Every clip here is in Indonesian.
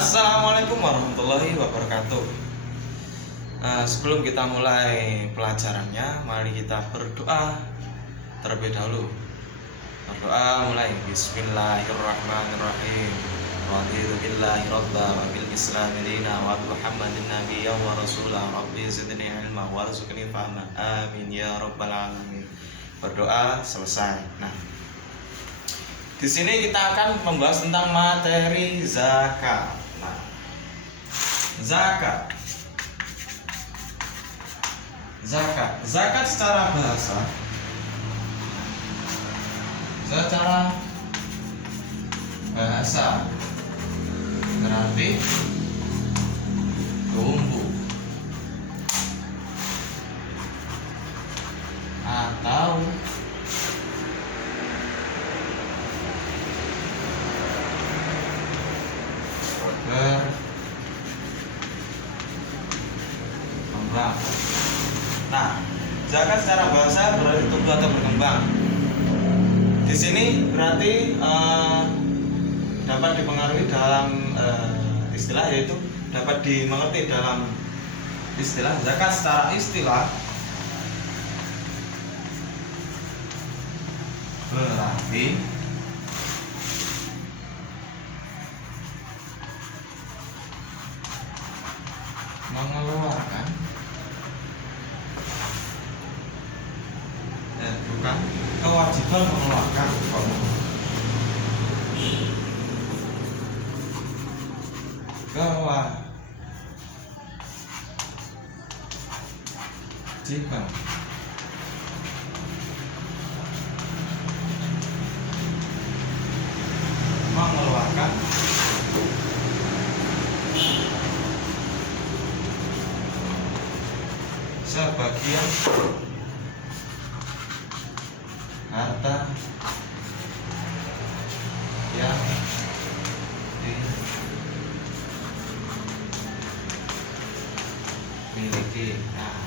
Assalamualaikum warahmatullahi wabarakatuh. Sebelum kita mulai pelajarannya, mari kita berdoa terlebih dahulu. Berdoa mulai. Bismillahirrahmanirrahim. Raditu billahi rabba wa bil islami dina wa Muhammadin nabiyyan wa rasulah. Rabbi zidni ilma warzuqni fahma. Amin ya rabbal alamin. Berdoa selesai. Nah, di sini kita akan membahas tentang materi zakat. Nah, zakat secara bahasa, berarti tumbuh atau berkembang. Nah, zakat secara bahasa berarti tumbuh atau berkembang. Di sini berarti dapat dipengaruhi dalam istilah, yaitu dapat dimengerti dalam istilah zakat secara istilah berarti mengeluarkan bukan kewajiban mengeluarkan kewajiban mengeluarkan sebagian harta yang dimiliki. Nah,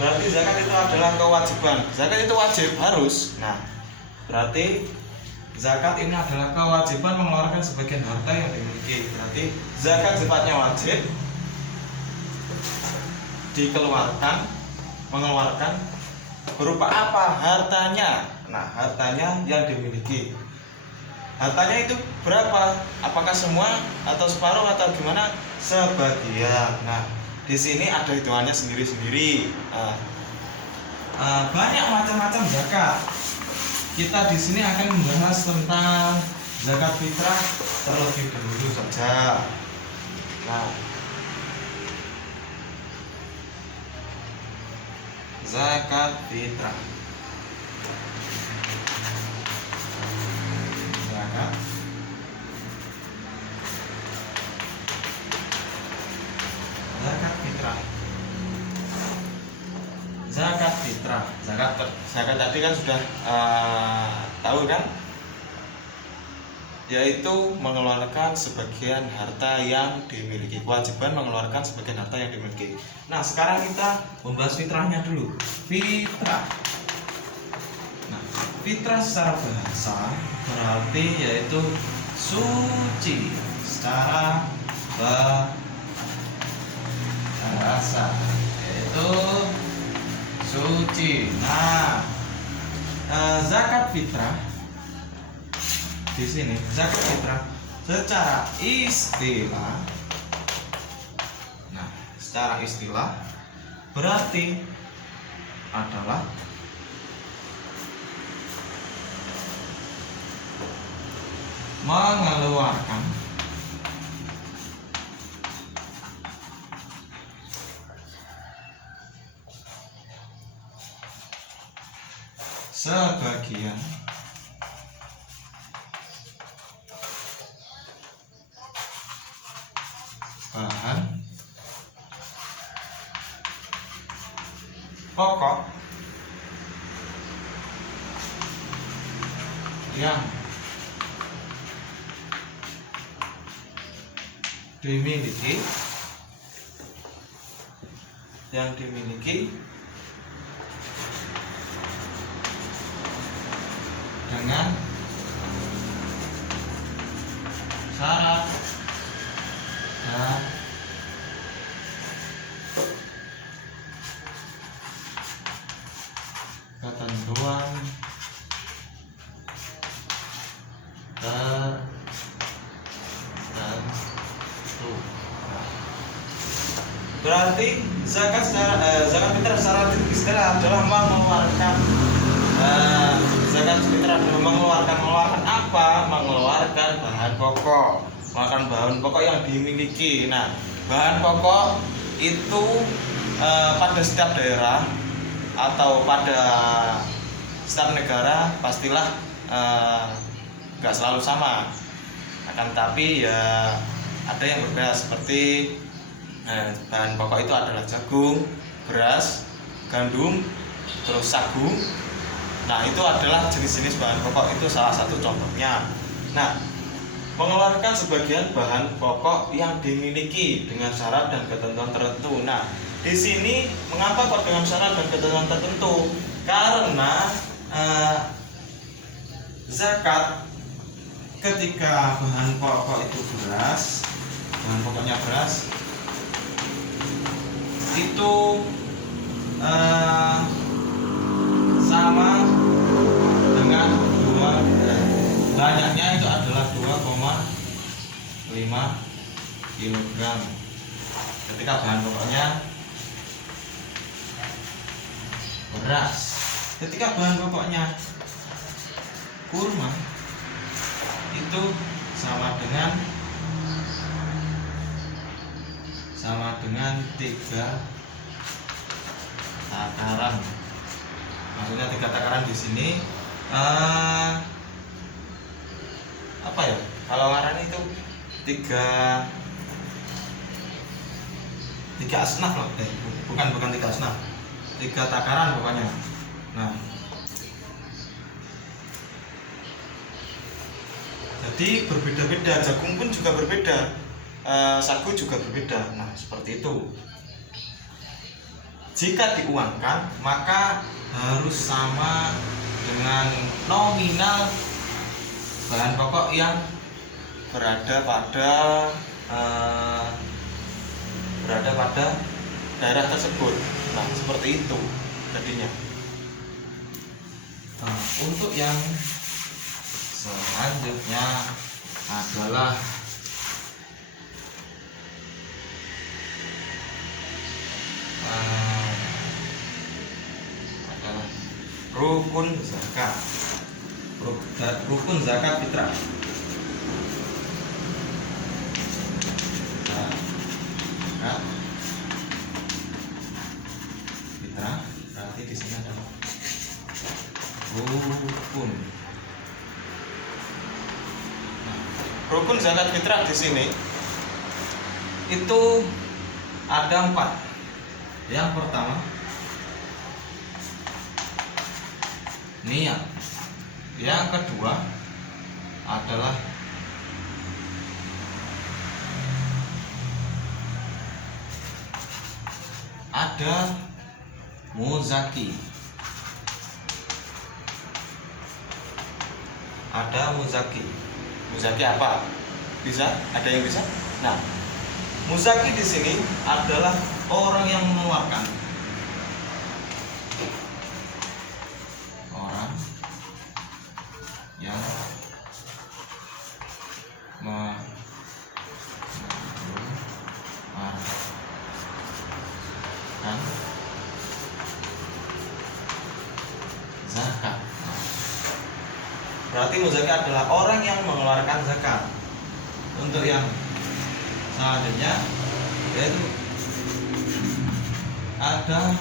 berarti zakat itu adalah kewajiban. Zakat itu wajib, harus. Nah, berarti zakat ini adalah kewajiban mengeluarkan sebagian harta yang dimiliki. Berarti zakat sifatnya wajib, mengeluarkan berupa apa? Hartanya. Nah, hartanya yang dimiliki. Hartanya itu berapa? Apakah semua atau separuh atau gimana? Sebagian. Nah, di sini ada hitungannya sendiri-sendiri. Banyak macam-macam zakat. Kita di sini akan membahas tentang zakat fitrah terlebih dahulu saja. Nah, zakat fitrah. Zakat tadi kan sudah tahu kan? Yaitu mengeluarkan sebagian harta yang dimiliki. Kewajiban mengeluarkan sebagian harta yang dimiliki. Nah, sekarang kita membahas fitrahnya dulu. Fitrah. Nah, fitrah secara bahasa berarti yaitu suci secara bahasa, yaitu suci. Nah, zakat fitrah di sini, zakat fitrah secara istilah. Nah, secara istilah berarti adalah mengeluarkan sebagian bahan pokok yang dimiliki dengan syarat dan ketentuan tertentu. Berarti zakat fitrah secara istilah adalah mengeluarkan zakat fitrah adalah mengeluarkan apa? Mengeluarkan bahan pokok, mengeluarkan bahan pokok yang dimiliki. Nah, bahan pokok itu pada setiap daerah atau pada setiap negara pastilah nggak selalu sama. Akan tapi ya ada yang berbeda seperti bahan pokok itu adalah jagung, beras, gandum, terus sagu. Nah, itu adalah jenis-jenis bahan pokok, itu salah satu contohnya. Nah, mengeluarkan sebagian bahan pokok yang dimiliki dengan syarat dan ketentuan tertentu. Nah, di sini mengapa kok dengan syarat dan ketentuan tertentu? Karena zakat ketika bahan pokok itu beras, bahan pokoknya beras itu sama dengan banyaknya itu adalah 2,5 kg ketika bahan pokoknya beras. Ketika bahan pokoknya kurma itu sama dengan 3 takaran. Maksudnya 3 takaran di sini apa ya? Kalau ngaran itu 3 asnaf loh. Bukan 3 asnaf. 3 takaran pokoknya. Nah, jadi berbeda-beda, jagung pun juga berbeda, sagu juga berbeda. Nah, seperti itu. Jika diuangkan, maka harus sama dengan nominal bahan pokok yang berada pada daerah tersebut. Nah, seperti itu jadinya. Nah, untuk yang selanjutnya adalah rukun zakat. Rukun zakat fitrah. Zakat fitrah berarti di sini ada rukun. Rukun zakat fitrah di sini itu ada 4. Yang pertama niat. Yang kedua adalah ada muzaki. Muzaki apa? Bisa? Ada yang bisa? Nah, muzaki di sini adalah orang yang mengeluarkan. Orang yang mengeluarkan zakat. Berarti muzaki adalah orang yang mengeluarkan zakat. Untuk yang selanjutnya yaitu ada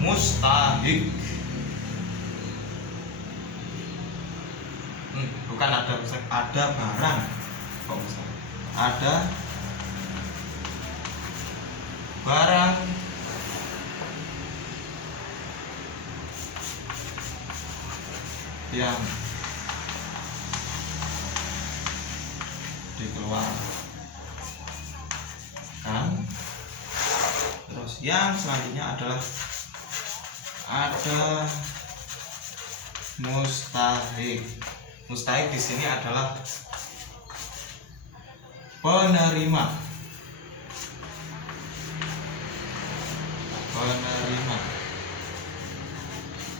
mustahik. Bukan ada barang. Kok mustahik? Ada barang yang dikeluarkan. Terus yang selanjutnya adalah ada mustahik. Mustahik di sini adalah penerima.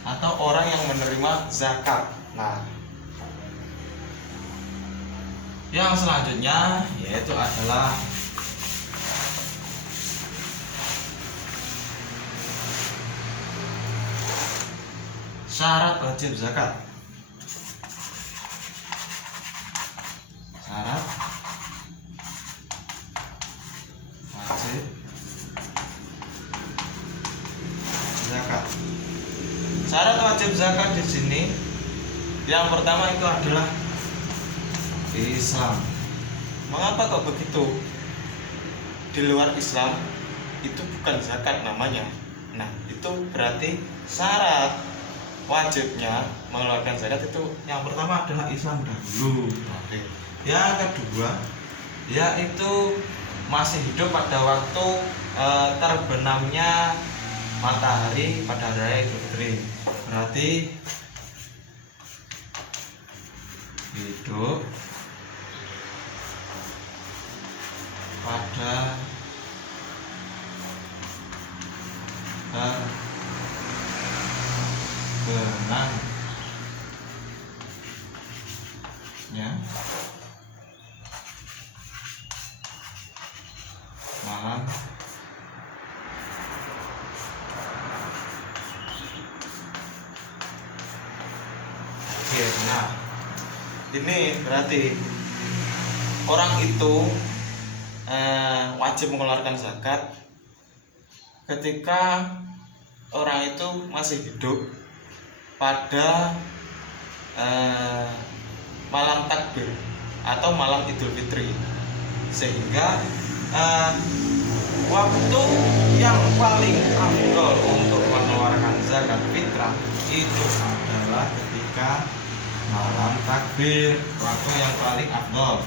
Atau orang yang menerima zakat. Nah, yang selanjutnya yaitu adalah syarat wajib zakat. Syarat wajib zakat. Syarat wajib zakat di sini yang pertama itu adalah Islam. Mengapa kok begitu? Di luar Islam itu bukan zakat namanya. Nah, itu berarti syarat wajibnya mengeluarkan zakat itu yang pertama adalah Islam dahulu. Yang kedua yaitu masih hidup pada waktu terbenamnya matahari pada hari raya Idul Fitri. Berarti hidup pada terbenamnya malam nah, ini berarti orang itu wajib mengeluarkan zakat ketika orang itu masih hidup pada malam takbir atau malam Idul Fitri, sehingga waktu yang paling afdol untuk mengeluarkan zakat fitrah itu adalah ketika malam takbir. Waktu yang paling afdol,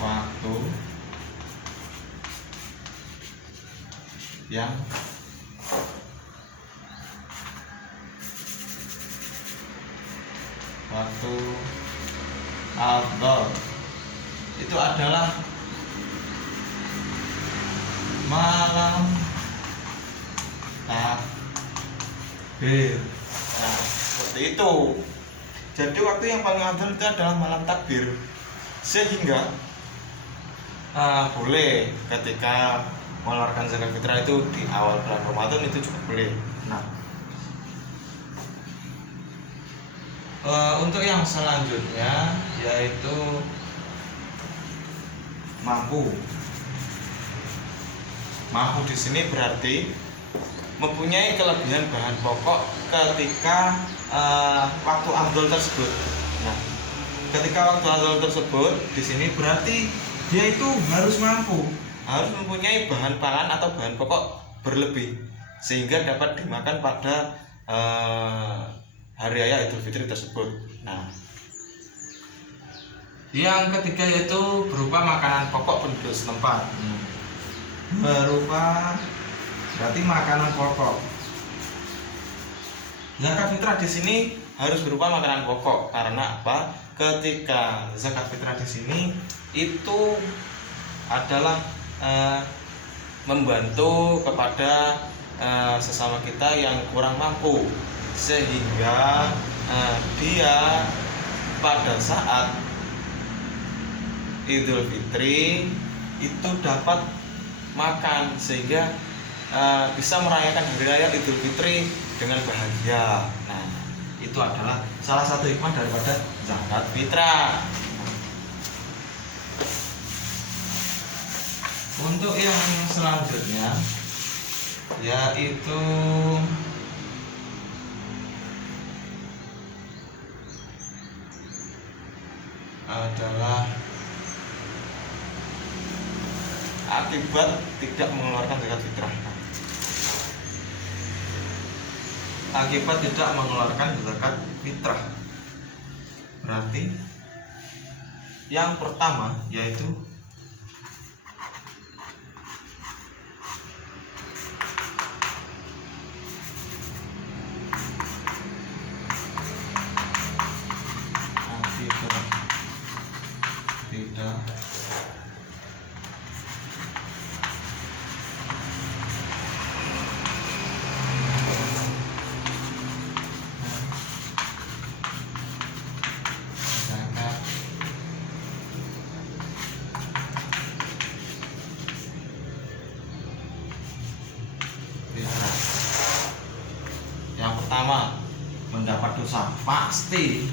waktu yang afdol itu adalah malam takbir. Nah, seperti itu. Jadi waktu yang paling afdol itu adalah malam takbir, sehingga boleh ketika mengeluarkan zakat fitrah itu di awal bulan Ramadan itu juga boleh. Nah, untuk yang selanjutnya yaitu mampu di sini berarti mempunyai kelebihan bahan pokok ketika waktu afdol tersebut. Nah, ketika waktu afdol tersebut di sini berarti dia itu harus mempunyai bahan pangan atau bahan pokok berlebih sehingga dapat dimakan pada hari raya Idul Fitri tersebut. Nah, yang ketiga yaitu berupa makanan pokok penduduk setempat. Berupa berarti makanan pokok. Zakat fitrah di sini harus berupa makanan pokok karena apa? Ketika zakat fitrah di sini itu adalah membantu kepada sesama kita yang kurang mampu, sehingga dia pada saat Idul Fitri itu dapat makan sehingga bisa merayakan hari raya Idul Fitri dengan bahagia. Nah, itu adalah salah satu hikmah daripada zakat fitrah. Untuk yang selanjutnya yaitu adalah akibat tidak mengeluarkan zakat fitrah. Akibat tidak mengeluarkan zakat fitrah berarti yang pertama yaitu mendapat dosa, pasti.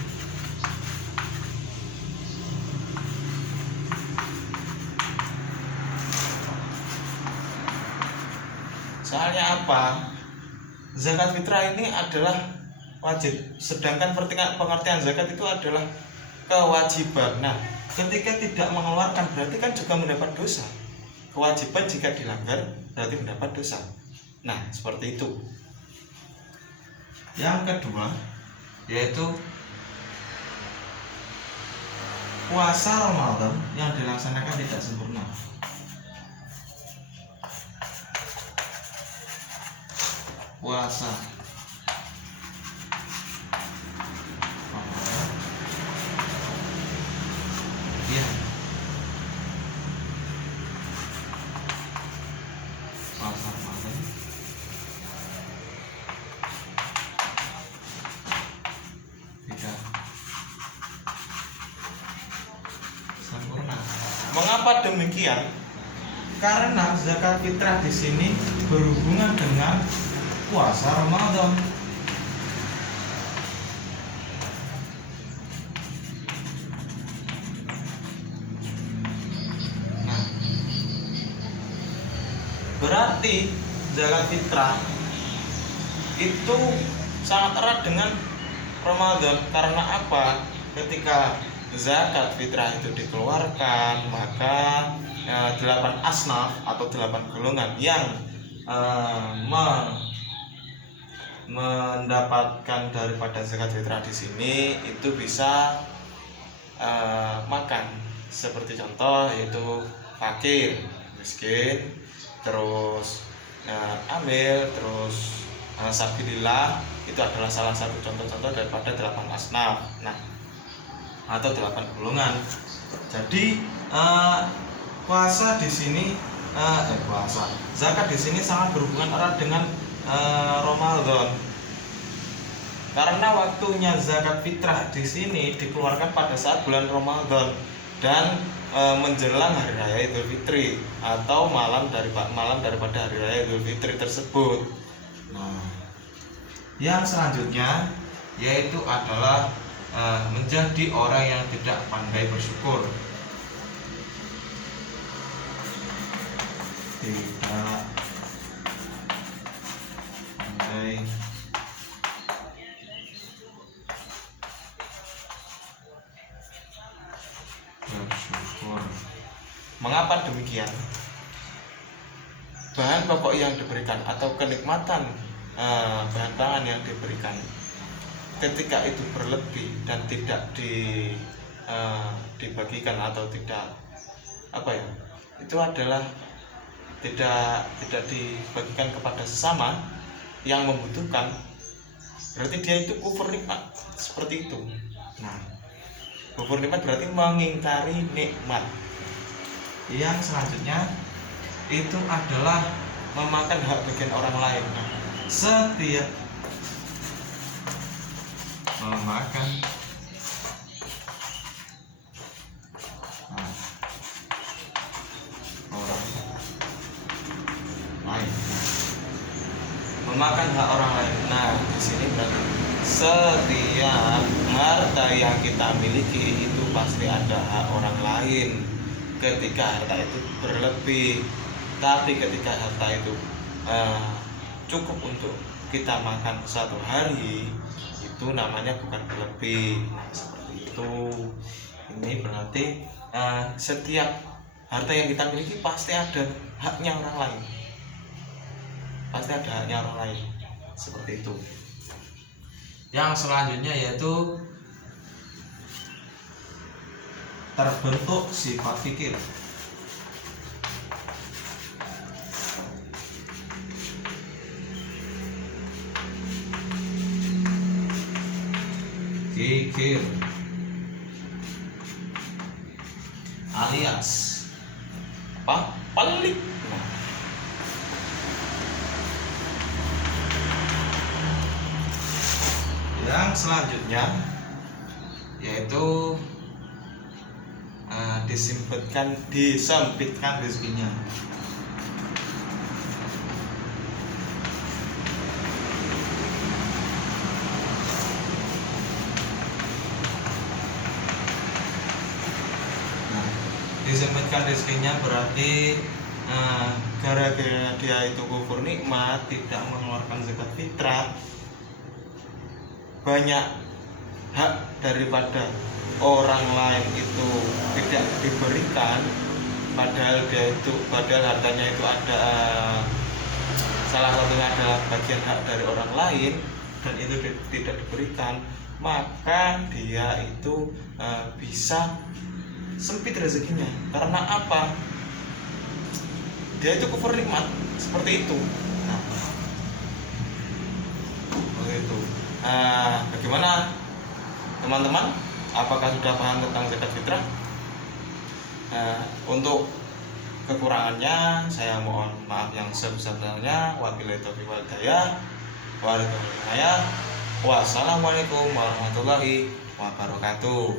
Soalnya apa? Zakat fitrah ini adalah wajib, sedangkan pengertian zakat itu adalah kewajiban. Nah, ketika tidak mengeluarkan berarti kan juga mendapat dosa. Kewajiban jika dilanggar berarti mendapat dosa. Nah, seperti itu. Yang kedua yaitu puasa Ramadan yang dilaksanakan tidak sempurna. Puasa Ramadan, ya, puasa Ramadan tidak sempurna. Mengapa demikian? Karena zakat fitrah di sini berhubungan dengan puasa Ramadan. Nah, berarti zakat fitrah itu sangat erat dengan Ramadan. Karena apa? Ketika zakat fitrah itu dikeluarkan, maka 8 asnaf atau 8 golongan yang mendapatkan daripada zakat fitrah di sini itu bisa makan. Seperti contoh yaitu fakir, miskin, terus amil, terus sabilillah. Itu adalah salah satu contoh-contoh daripada 8 asnaf. Nah, atau 8 golongan. Jadi puasa di sini zakat di sini sangat berhubungan erat dengan Ramadan. Karena waktunya zakat fitrah di sini dikeluarkan pada saat bulan Ramadan dan menjelang hari raya Idul Fitri atau malam daripada hari raya Idul Fitri tersebut. Nah, yang selanjutnya yaitu adalah menjadi orang yang tidak pandai bersyukur. Tidak pandai bersyukur. Mengapa demikian? Bahan pokok yang diberikan atau kenikmatan bahan pangan yang diberikan ketika itu berlebih dan tidak dibagikan atau tidak itu adalah tidak dibagikan kepada sesama yang membutuhkan, berarti dia itu kufur nikmat, seperti itu. Nah, kufur nikmat berarti mengingkari nikmat. Yang selanjutnya itu adalah memakan hak bagian orang lain. Nah, setiap memakan orang lain, memakan hak orang lain. Nah, di sini berarti setiap harta yang kita miliki itu pasti ada hak orang lain. Ketika harta itu berlebih, tapi ketika harta itu cukup untuk kita makan satu hari, itu namanya bukan berlebih. Nah, seperti itu. Ini berarti setiap harta yang kita miliki pasti ada haknya orang lain, pasti ada haknya orang lain, seperti itu. Yang selanjutnya yaitu terbentuk sifat fikir. Fikir alias pelik. Yang selanjutnya yaitu disempitkan rezekinya. disempitkan rezekinya berarti gara-gara dia itu kufur nikmat, tidak mengeluarkan zakat fitrah, banyak hak daripada orang lain itu tidak diberikan, padahal hartanya itu ada, salah satunya adalah bagian hak dari orang lain dan itu tidak diberikan, maka dia itu bisa sempit rezekinya. Karena apa? Dia itu kufur nikmat seperti itu. Nah, begitu. Bagaimana teman-teman? Apakah sudah paham tentang zakat fitrah? Untuk kekurangannya saya mohon maaf yang sebesar-besarnya. Wabillahi taufiq wal hidayah. Wassalamualaikum warahmatullahi wabarakatuh.